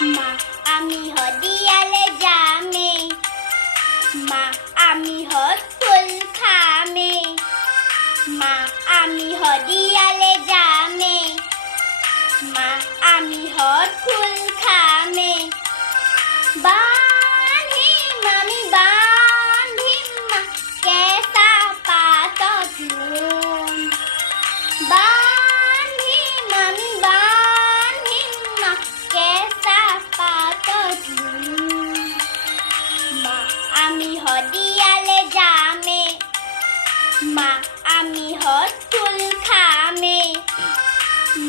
মা আমি হদিয়ালে যামে মা আমি হদ ফুল খামে মা আমি হদিয়ালে যামে মা আমি হদ ফুল খামে বান্ধিম আমি বান্ধিম মা কেঁচা পাতত লোন বান্ধিম আমি বান্ধিম মা কেঁচা পাতত লোন মা আমি হদিয়ালে যামে মা আমি হদ ফুল খামে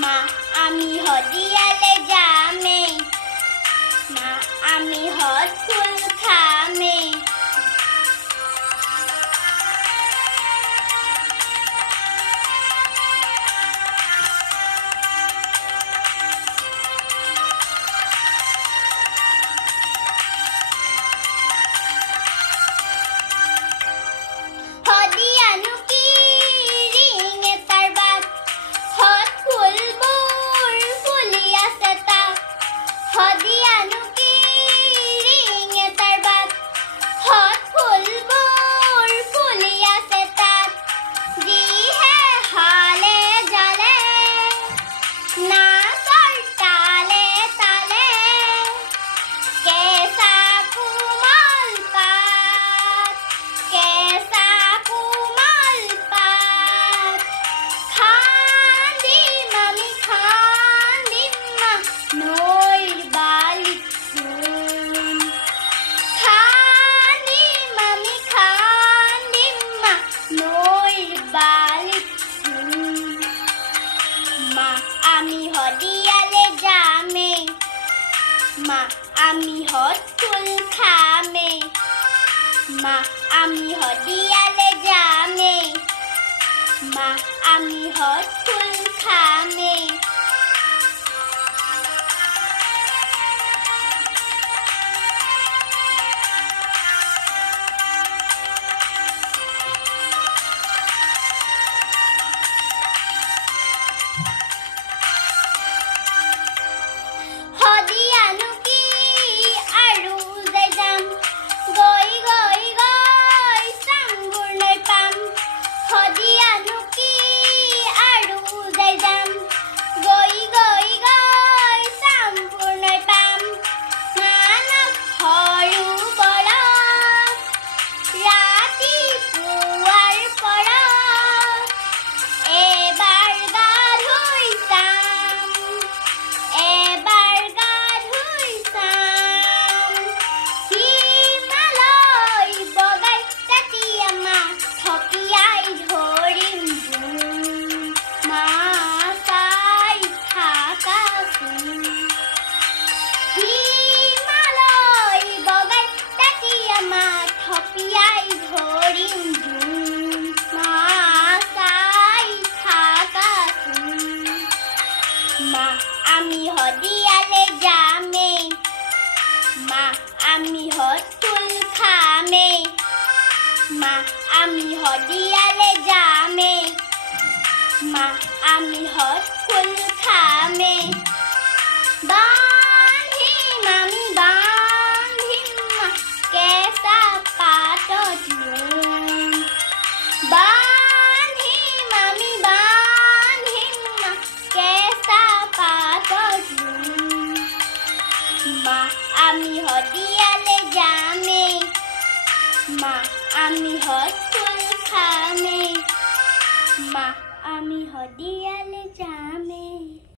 মা আমি হদিয়ালে যামে মা আমি হদ ফুল খামে হদিয়ানো কি ৰিঙে তাৰ বাট হদ ফুলবোৰ ফুলি আছে তাত হদিয়ানো কি ৰিঙে তাৰ বাট হদ ফুলবোৰ ফুলি আছে তাত যিহে হালে জালে নাচৰ তালে তালে কেঁচা কোমল পাত কেঁচা কোমল পাত খান্দিম আমি খান্দিম মা নৈৰ বালিত চূণ খান্দিম আমি খান্দিম মা নৈৰ বালিত চূণ মা আমি হদিয়ালে যামে মা আমি হদ ফুল খামে মা আমি হদিয়ালে যামে মা আমি হদ ফুল খামে হদিয়ানো কি আৰু যে যাম গৈ গৈ গৈ চাংগুৰ নৈ পাম হদিয়ানো কি আৰু যে যাম গৈ গৈ গৈ চাংগুৰ নৈ পাম মানস সৰোবৰত ৰাতিপুৱাৰ পৰত এবাৰ গা ধুই চাম এবাৰ গা ধুই চাম হিমালয় বগাই তেতিয়া মা থপিয়াই ধৰিম জোন মা চাই থাকাচোন হিমালয় বগাই তেতিয়া মা থপিয়াই ধৰিম জোন মা চাই থাকাচোন মা আমি হদিয়ালে যামে মা আমি হদ ফুল খামে মা আমি হদিয়ালে যামে মা আমি হদ ফুল খামে বান্ধিম আমি বান্ধিম মা কেঁচা পাতত লোন বান্ধিম আমি বান্ধিম মা কেঁচা পাতত লোন মা আমি হদিয়ালে যামে মা আমি হদ ফুল খামে মা আমি হদিয়ালে যামে।